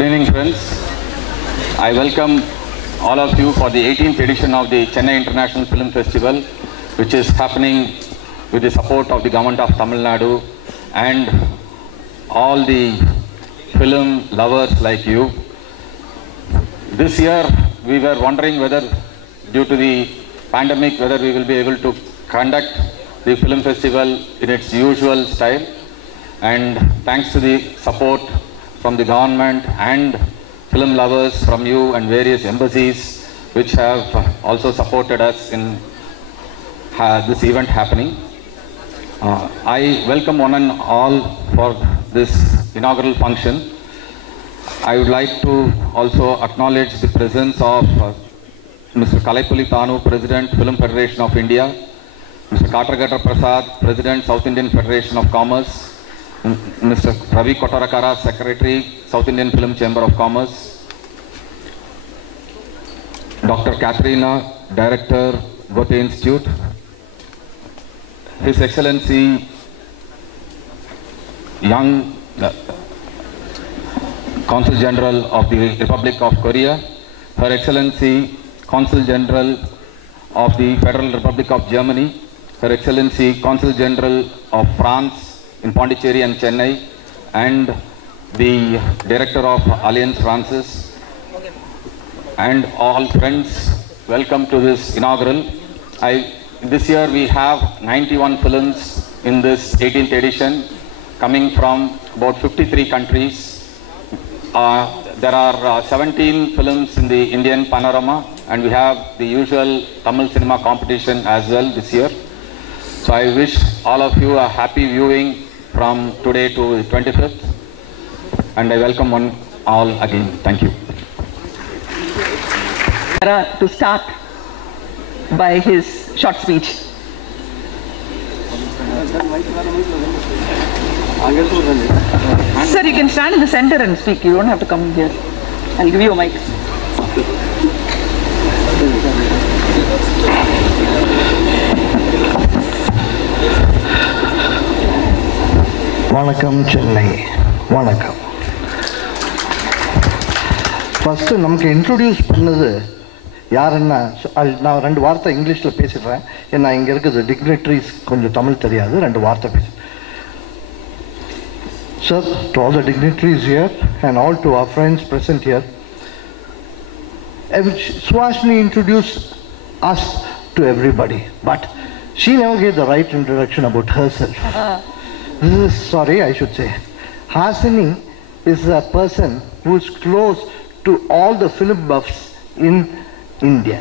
Good evening, friends. I welcome all of you for the 18th edition of the Chennai International Film Festival, which is happening with the support of the government of Tamil Nadu and all the film lovers like you. This year, we were wondering whether, due to the pandemic, whether we will be able to conduct the film festival in its usual style. And thanks to the support from the government and film lovers from you and various embassies which have also supported us in this event happening. I welcome one and all for this inaugural function. I would like to also acknowledge the presence of Mr. Kalaipalli Thanu, President, Film Federation of India, Mr. Katragata Prasad, President, South Indian Federation of Commerce, Mr. Ravi Kotarakara, Secretary, South Indian Film Chamber of Commerce, Dr. Katharina, Director, Goethe Institute, His Excellency Young Consul General of the Republic of Korea, Her Excellency Consul General of the Federal Republic of Germany, Her Excellency Consul General of France in Pondicherry and Chennai, and the Director of Alliance Francaise, and all friends, welcome to this inaugural. This year we have 91 films in this 18th edition, coming from about 53 countries. There are 17 films in the Indian panorama, and we have the usual Tamil cinema competition as well this year. So I wish all of you a happy viewing from today to the 25th, and I welcome one all again. Thank you. To start by his short speech. Sir, you can stand in the center and speak. You don't have to come here. I'll give you a mic. Vanakkam Chennai. Vanakkam. First, நமக்கு introduce பண்ணது யாருன்னா, நான் ரெண்டு வார்த்தை இங்கிலீஷில் பேசிடுறேன். ஏன்னா இங்கே இருக்குது டிக்னிட்ரிஸ் கொஞ்சம் தமிழ் தெரியாது, ரெண்டு வார்த்தை பேச. Sir, to all the dignitaries here and all to our friends present here, Suhasini introduced us to everybody, but she never gave the right introduction about herself. This is, sorry, I should say, Hasini is a person who is close to all the film buffs in India.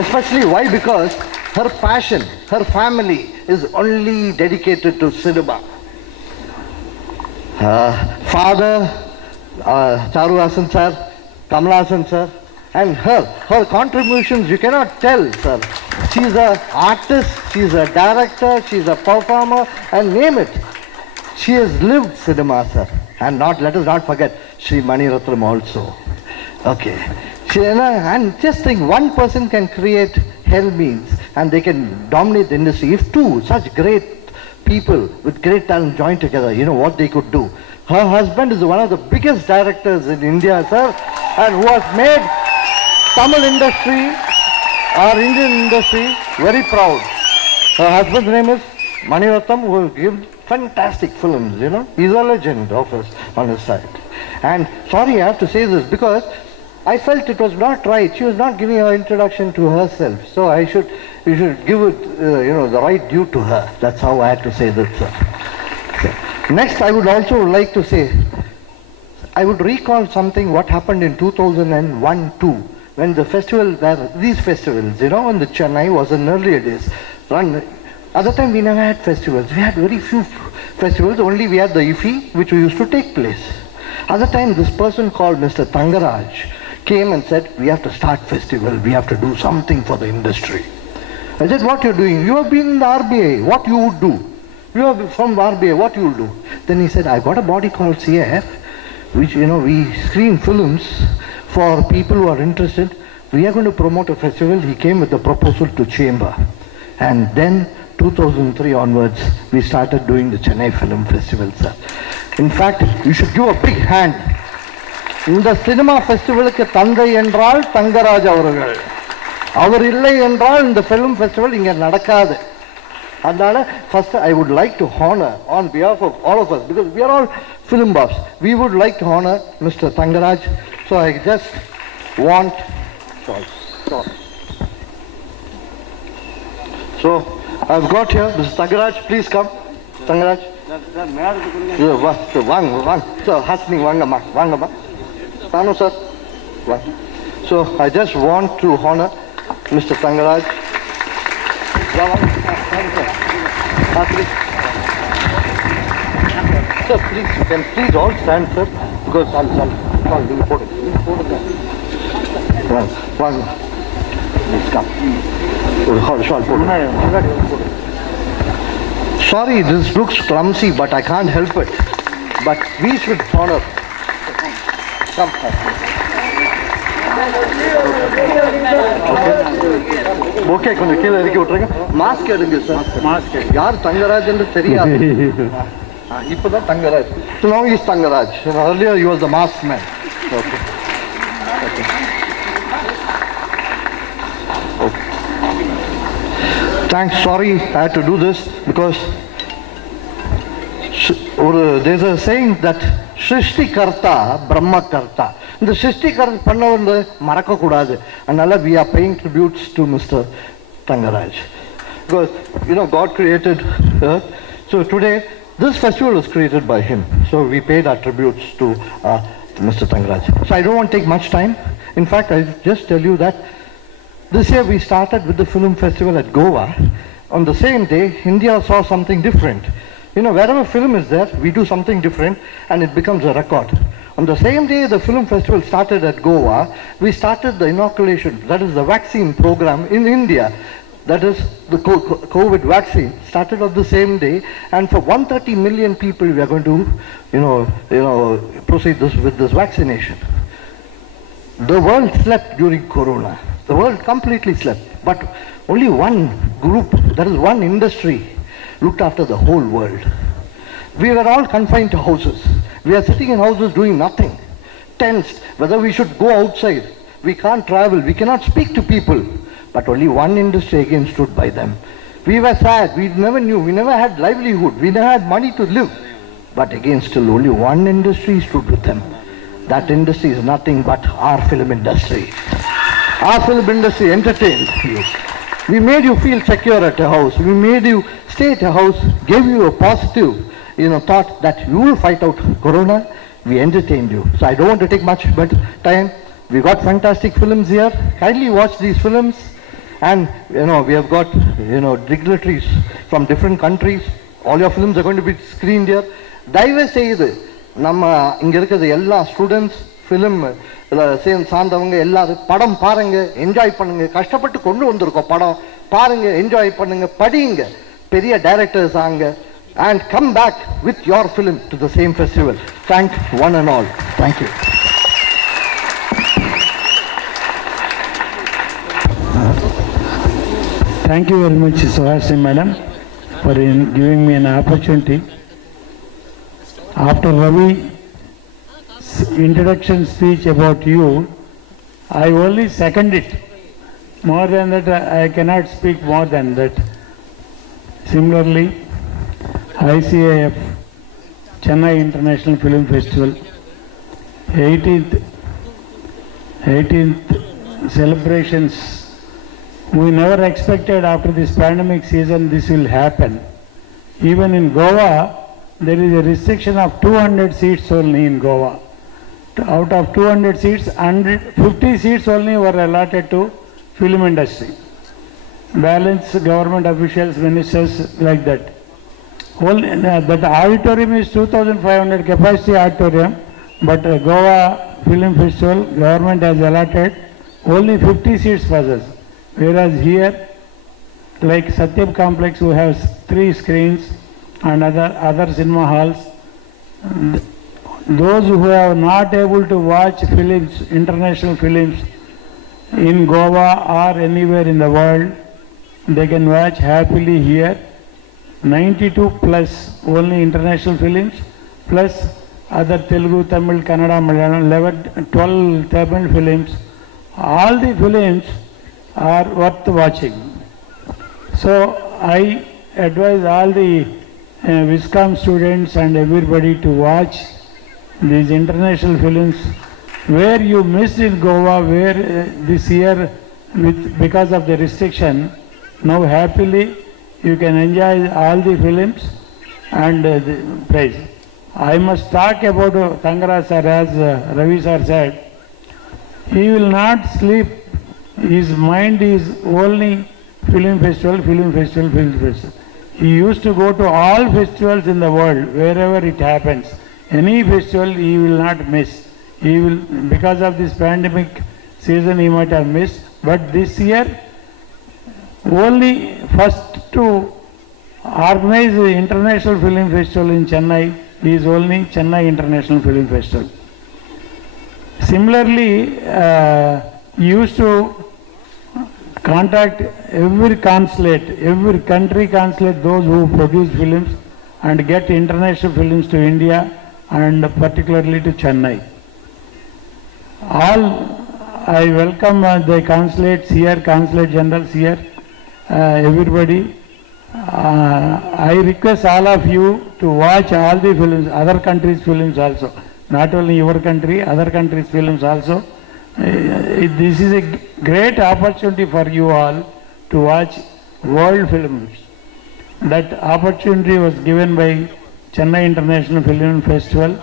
Especially why? Because her passion, her family is only dedicated to cinema. Father, Charu Hasan sir, Kamal Hasan sir, and her contributions you cannot tell, sir. She's an artist, she's a director, she's a performer, and name it. She has lived cinema, sir. And let us not forget Sri Mani Ratnam also. Okay. And just think, one person can create hell means, and they can dominate the industry. If two such great people with great talent join together, you know what they could do. Her husband is one of the biggest directors in India, sir, and who has made Tamil industry, our Indian industry, very proud. Her husband's name is Mani Ratnam, who will give fantastic films, you know. He's a legend of us on his side. And sorry, I have to say this because I felt it was not right. She was not giving her introduction to herself. So you should give it, the right due to her. That's how I had to say this, sir. Okay. Next, I would also like to say, I would recall something what happened in 2001-2 when the festival, these festivals, in the Chennai was in earlier days. At the time we never had festivals. We had very few festivals. Only we had the IFFI, which used to take place. At the time, this person called Mr. Tangaraj came and said, we have to start festival. We have to do something for the industry. I said, what you're doing? You have been in the RBI. What you would do? You are from RBI. What you will do? Then he said, I got a body called CAF, which, we screen films for people who are interested. We are going to promote a festival. He came with a proposal to chamber. And then 2003 onwards, we started doing the Chennai Film Festival, sir. In fact, you should give a big hand. இந்த cinema ஃபெஸ்டிவலுக்கு தந்தை என்றால் தங்கராஜ் அவர்கள். அவர் இல்லை என்றால் இந்த film festival இங்கே நடக்காது. அதனால first I would like to honor on behalf of all of us, because we are all film buffs, we would like to honor Mr. Tangaraj. So I just want so I've got here Mr. Tangaraj, please come. Tangaraj, வாங்க. So Hasni வாங்கம்மா. Tanu sir. So I just want to honor Mr. Tangaraj. Sir, please, you can please all stand, sir, because I'll photo. One. Please come. Sorry, this looks clumsy, but I can't help it. But we should honor. Come. Okay, கொஞ்சம் கீழே இறக்கி விட்டுருங்க. Mask எடுங்க sir. Mask யார் தங்கராஜ் என்று தெரியாது. இப்போதான் Thangaraj. Now he is Tangaraj. Earlier he was the masked man. Okay. Thanks. Sorry, I had to do this because there's a saying that Srishti Karta, Brahma Karta. இந்த சிருஷ்டிகர் பண்ண வந்து மறக்கக்கூடாது. அதனால we are paying tributes to Mr. Tangaraj. Because, God created earth. So today, this festival was created by him. So we paid our tributes to Mr. Tangaraj. So I don't want to take much time. In fact, I'll just tell you that this year we started with the film festival at Goa. On the same day, India saw something different. Wherever film is there, we do something different and it becomes a record. On the same day the film festival started at Goa, we started the inoculation, that is the vaccine program in India. That is the COVID vaccine started on the same day, and for 130 million people we are going to, proceed with this vaccination. The world slept during Corona. The world completely slept. But only one group, that is one industry, looked after the whole world. We were all confined to houses. We are sitting in houses doing nothing, tensed, whether we should go outside. We can't travel, we cannot speak to people. But only one industry again stood by them. We were sad, we never knew, we never had livelihood, we never had money to live. But again still only one industry stood with them. That industry is nothing but our film industry. Our film industry entertained you. We made you feel secure at a house, we made you stay at a house, gave you a positive thought that you will fight out Corona. We entertained you. So I don't want to take much but time. We got fantastic films here. Kindly watch these films. And we have got dignitaries from different countries. All your films are going to be screened here. தயவு செய்து நம்ம இங்க இருக்கிற எல்லா students film சார்ந்தவங்க எல்லாரும் படம் பாருங்க, என்ஜாய் பண்ணுங்க. கஷ்டப்பட்டு கொண்டு வந்திருக்கோம் படம். பாருங்க, என்ஜாய் பண்ணுங்க, படிங்க, பெரிய டைரக்டர்ஸ் ஆங்க. And come back with your film to the same festival. Thank one and all. Thank you. Thank you very much, Suhasini Madam, for giving me an opportunity. After Ravi's introduction speech about you, I only second it. More than that, I cannot speak more than that. Similarly, ICAF, Chennai International Film Festival, 18th celebrations. We never expected after this pandemic season this will happen. Even in Goa, there is a restriction of 200 seats only in Goa. Out of 200 seats, 150 seats only were allotted to film industry. Balance government officials, ministers, like that. That auditorium is 2,500 capacity auditorium, but Goa Film Festival government has allotted only 50 seats for us. Whereas here, like Satyam Complex, who has 3 screens and other cinema halls, those who are not able to watch films, international films in Goa or anywhere in the world, they can watch happily here. 92 plus only international films, plus other Telugu, Tamil, Kannada, Malayalam, 11, 12 Tamil films. All the films are worth watching. So I advise all the Viscom students and everybody to watch these international films. Where you missed in Goa, where this year because of the restriction, now happily you can enjoy all the films and the praise. I must talk about Tangara sir, as Ravi sir said. He will not sleep. His mind is only film festival, film festival, film festival. He used to go to all festivals in the world, wherever it happens. Any festival he will not miss. He will, because of this pandemic season, he might have missed. But this year, only first to organize the International Film Festival in Chennai is only Chennai International Film Festival. Similarly, he used to contact every consulate, every country consulate, those who produce films, and get international films to India and particularly to Chennai. All, I welcome the consulates here, consulate generals here, everybody. I request all of you to watch all the films, other countries' films also, not only your country, other countries' films also. This is a great opportunity for you all to watch world films. That opportunity was given by Chennai International Film Festival,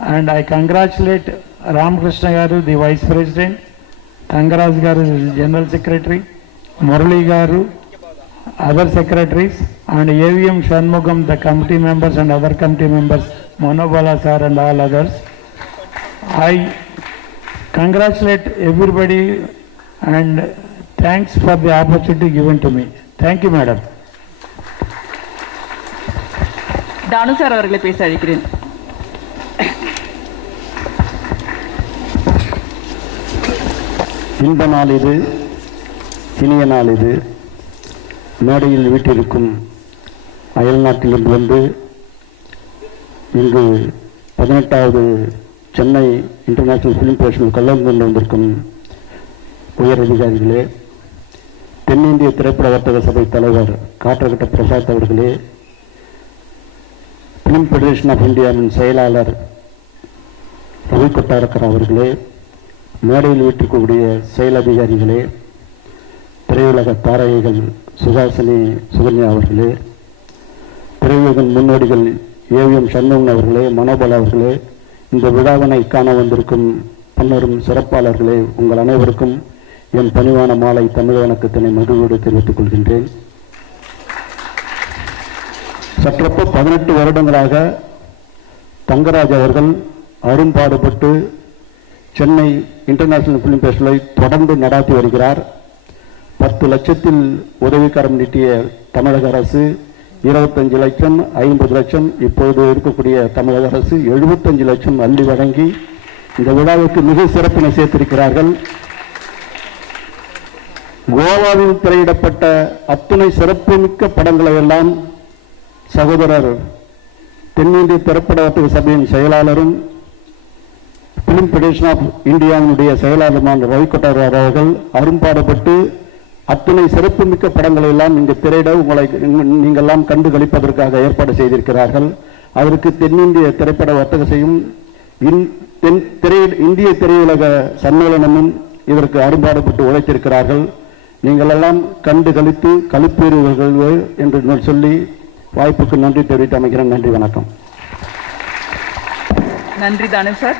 and I congratulate Ramakrishna Garu, the Vice President, Tangaraj Garu, the General Secretary, Murali Garu, other secretaries, and AVM Shanmugam, the committee members and other committee members, Monobala sir and all others. I congratulate everybody and thanks for the opportunity given to me. Thank you, madam. Thanu sir அவர்களை பேச அழைக்கிறேன். இந்த நாள் இது, இனிய நாள் இது. மேடையில் வீட்டிற்கும் அயல்நாட்டிலிருந்து வந்து இங்கு 18வது சென்னை இன்டர்நேஷனல் ஃபிலிம் ஃபெஸ்டிவல் கலந்து கொண்டு வந்திருக்கும் உயர் அதிகாரிகளே, தென்னிந்திய திரைப்பட வர்த்தக சபை தலைவர் காற்றகட்ட பிரசாத் அவர்களே, ஃபிலிம் ஃபெடரேஷன் ஆஃப் இந்தியாவின் செயலாளர் ரவி கொட்டாரக்கர் அவர்களே, மேடையில் வீட்டிற்கக்கூடிய செயல் அதிகாரிகளே, திரையுலக தாரகைகள் சுகாசினி சுகன்யா அவர்களே, திரையுலகின் முன்னோடிகள் ஏவிஎம் சண்முகன் அவர்களே, மனோபல அவர்களே, இந்த விழாவினை காண வந்திருக்கும் பன்னரும் சிறப்பாளர்களே, உங்கள் அனைவருக்கும் என் பணிவான மாலை தமிழ் வணக்கத்தினை மகிழ்வோடு தெரிவித்துக் கொள்கின்றேன். சற்றப்ப 18 வருடங்களாக தங்கராஜ் அவர்கள் அரும்பாடுபட்டு சென்னை இன்டர்நேஷனல் ஃபிலிம் ஃபெஸ்டிவலை தொடர்ந்து நடாத்தி வருகிறார். 10 லட்சத்தில் உதவிக்கரம் நீட்டிய தமிழக அரசு 25 லட்சம், 50 லட்சம், இப்போது இருக்கக்கூடிய தமிழக அரசு 75 லட்சம் அள்ளி வழங்கி இந்த விழாவுக்கு மிக சிறப்பினை சேர்த்திருக்கிறார்கள். கோவாவில் திரையிடப்பட்ட அத்துணை சிறப்புமிக்க படங்களை எல்லாம் சகோதரர் தென்னிந்திய திரைப்பட வர்த்தக சபையின் செயலாளரும் பிலிம் ஃபெடரேஷன் ஆஃப் இந்தியாவினுடைய செயலாளருமான ரவி கொட்டாரர் அவர்கள் அரும்பாடுபட்டு அத்துணை சிறப்புமிக்க படங்களை எல்லாம் இங்கு திரையிட உங்களை நீங்கள்லாம் கண்டு களிப்பதற்காக ஏற்பாடு செய்திருக்கிறார்கள். அதற்கு தென்னிந்திய திரைப்பட வர்த்தக செய்யும் இந்திய திரையுலக சம்மேளனமும் இதற்கு அரும்பாடுபட்டு உழைத்திருக்கிறார்கள். நீங்கள் எல்லாம் கண்டு களித்து களிப்பேறுவர்கள் என்று சொல்லி வாய்ப்புக்கு நன்றி தெரிவித்து அமைக்கிறேன். நன்றி, வணக்கம். நன்றி தானு சார்.